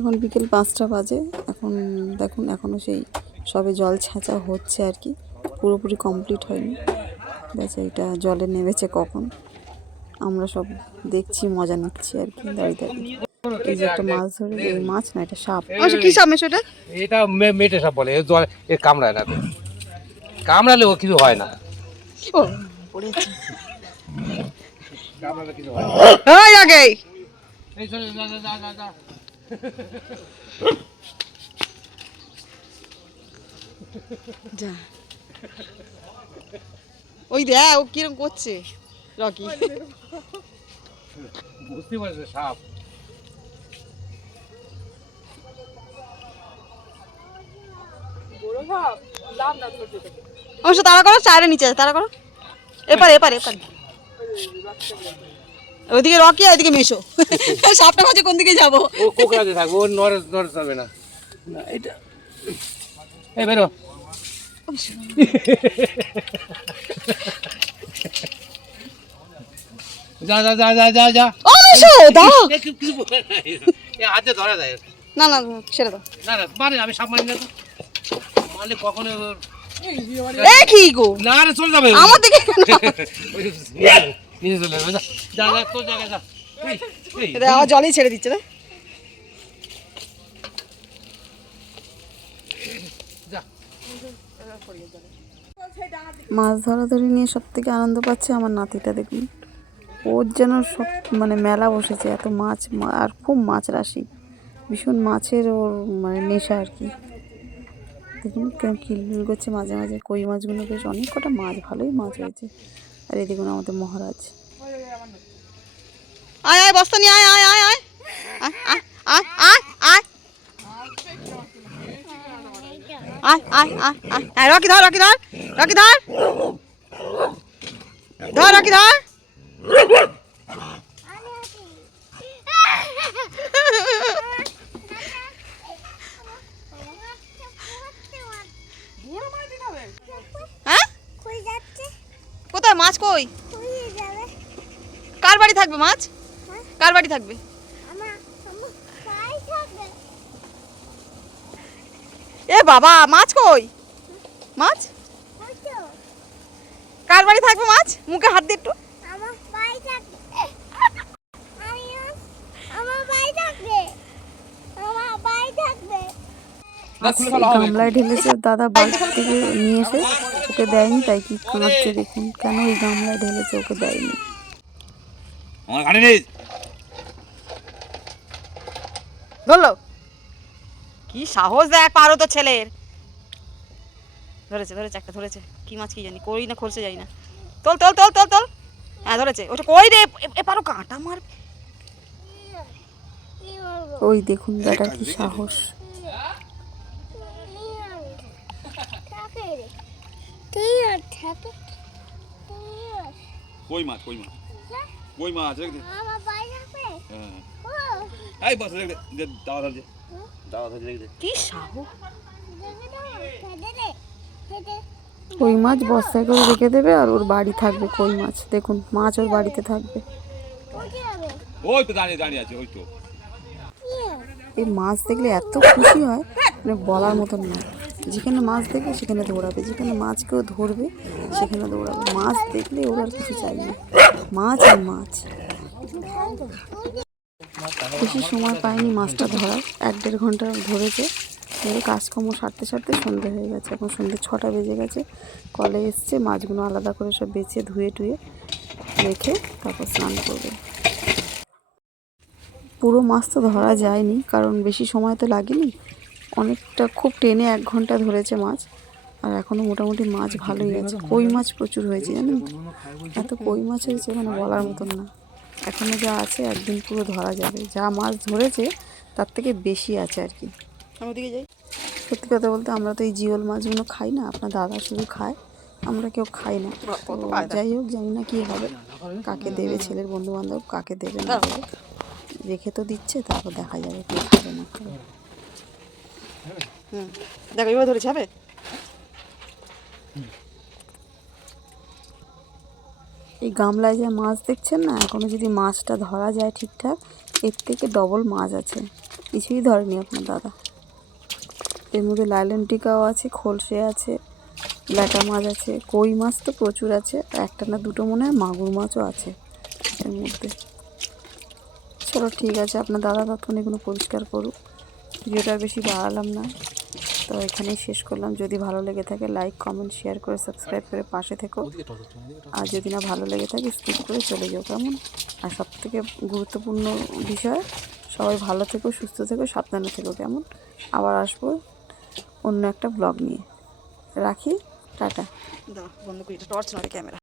এখন বিকেল 5টা বাজে। এখন দেখুন এখনও সেই সবে জল ছাঁচা হচ্ছে আর কি, পুরোপুরি কমপ্লিট হয়নি। বেচা এটা জলে নেমেছে কখন, আমরা সব দেখছি, মজা নিচ্ছি আর কি দাঁড়িয়ে দাঁড়িয়ে। এই যে একটা মাছ ধরে, এই মাছ না, এটা সাপ। কি সাপ মেশো এটা? এটা মেটে সাপ বলে। জল এর কামড়ায় না, কামড়ালে ও কিছু হয় না। ও পড়েছে, কামড়ালে কিছু হয় না। এই আগে এই চল, যা যা যা যা যা। যা, ওই দে ও কিরকম করছে রকি। বুঝতে পারছে সাপ। অবশ্য তাড়া করো, চায়ের নিচে তাড়া করো, এপার এপার এপার, ওইদিকে রকি আর ওইদিকে মেশো। সাপটা মাঝে কোন দিকে যাবো? ও কোকড়াতে থাকবে, ও নড়ে নড়ে যাবে না। না এটা এই বেরো। যা যা যা যা যা যা। ও মেশো দাও, কিছু বলে না, এ হাতে ধরা যায়। না না ছেড়ে দাও। না না মানে আমি সাপ মারি না তো, মানে কখনো এ কি গো, না রে চলে যাবে আমার দিকে নিচে চলে যাবে। যা যা যা তোর জায়গায় যা। আমার জলেই ছেড়ে দিচ্ছে রে। মাছ ধরাধরি নিয়ে সব থেকে আনন্দ পাচ্ছে আমার নাতিটা। দেখুন ওর যেন সব মানে মেলা বসেছে, এত মাছ, আর খুব মাছ রাশি, ভীষণ মাছের ওর মানে নেশা আর কি। দেখুন কেমন কিলবিল করছে মাঝে মাঝে। কই মাছগুলো বেশ অনেক কটা মাছ, ভালোই মাছ হয়েছে। আর এই দেখুন আমাদের মহারাজ, আয় আয় বস্তা নিয়ে আয় আয় আয় আয় আয় আয় আয় আয় আয় আয় আয় আয় আয়, রকি ধর রকি ধর রকি ধর ধর রকি ধর। হ্যাঁ কোথায় মাছ, কই কার বাড়ি থাকবে মাছ? কার বাড়ি থাকবে? এ বাবা মাছ কই? মাছ কার বাড়ি থাকবে মাছ? মুখে হাত দিয়ে একটু। গামলায় ঢেলেছে দাদা, বাড়ি থেকে নিয়ে এসে ওকে দেয়নি, তাই কি কাঁদছে দেখুন। কেন ওই গামলায় ঢেলেছে, ওকে দেয়নি। ধরলো, কি সাহস দেখ পারো তো ছেলের। ধরেছে ধরেছে একটা ধরেছে, কি মাছ কি জানি, কই না খলসে যাই না। তোল তোল তোল তোল তোল, হ্যাঁ ধরেছে। ওটা কই রে, এ পারো কাঁটা মার। ওই দেখুন বেটা কি সাহস। কই মাছ, কই মাছ, কই মাছ রেখে দে। এই বস রেখে দে, দাওয়া ধরছে, দাওয়া ধরছে রেখে দে। কি সাহস, কই মাছ বস্তায় করে রেখে দেবে আর ওর বাড়ি থাকবে কই মাছ। দেখুন মাছ ওর বাড়িতে থাকবে। ওই তো দাঁড়িয়ে দাঁড়িয়ে আছে, ওই তো। এই মাছ দেখলে এত খুশি হয় মানে বলার মতন না। যেখানে মাছ দেখবে সেখানে দৌড়াবে, যেখানে মাছ কেউ ধরবে সেখানে দৌড়াবে। মাছ দেখলে ওর আর কিছু চাই না, মাছ আর মাছ। বেশি সময় পায়নি মাছটা ধরার, 1-1.5 ঘন্টা ধরেছে। ধরে কাজকর্ম সারতে সারতে সন্ধে হয়ে গেছে। এখন সন্ধে 6টা বেজে গেছে। কলে এসছে, মাছগুলো আলাদা করে সব বেছে ধুয়ে টুয়ে রেখে তারপর স্নান করবে। পুরো মাছ তো ধরা যায়নি, কারণ বেশি সময় তো লাগেনি, অনেকটা খুব টেনে 1 ঘন্টা ধরেছে মাছ। আর এখনও মোটামুটি মাছ ভালোই আছে। কই মাছ প্রচুর হয়েছে জানেন তো, এত কই মাছ হয়েছে মানে বলার মতন না। এখনও যা আছে একদিন পুরো ধরা যাবে। যা মাছ ধরেছে তার থেকে বেশি আছে আর কি। ওদিকে যাই, সত্যি কথা বলতে আমরা তো এই জিওল মাছগুলো খাই না, আপনার দাদা শুধু খায়, আমরা কেউ খাই না। যাই হোক, জানি না কী হবে, কাকে দেবে, ছেলের বন্ধু বান্ধব কাকে দেবে না দেবে, রেখে তো দিচ্ছে, তারপর দেখা যাবে কে খাবে না খাবে। দেখো এবার ধরেছে হবে। এই গামলায় যে মাছ দেখছেন না, এখনো যদি মাছটা ধরা যায় ঠিকঠাক, এর থেকে ডবল মাছ আছে। কিছুই ধরেনি আপনার দাদা। এর মধ্যে লাইলন টিকাও আছে, খোলসে আছে, ল্যাটা মাছ আছে, কই মাছ তো প্রচুর আছে, একটা না দুটো মনে হয় মাগুর মাছও আছে এর মধ্যে। চলো ঠিক আছে, আপনার দাদা ততক্ষণ এগুলো পরিষ্কার করুক। ভিডিওটা আর বেশি বাড়ালাম না, তো এখানেই শেষ করলাম। যদি ভালো লেগে থাকে লাইক কমেন্ট শেয়ার করে সাবস্ক্রাইব করে পাশে থেকো, আর যদি না ভালো লেগে থাকে স্কিপ করে চলে যাও, কেমন? আর সবথেকে গুরুত্বপূর্ণ বিষয়, সবাই ভালো থেকো, সুস্থ থেকো, সাবধানে থেকো, কেমন? আবার আসবো অন্য একটা ব্লগ নিয়ে। রাখি, টাটা। বন্ধ করি, টর্চ নয় ক্যামেরা।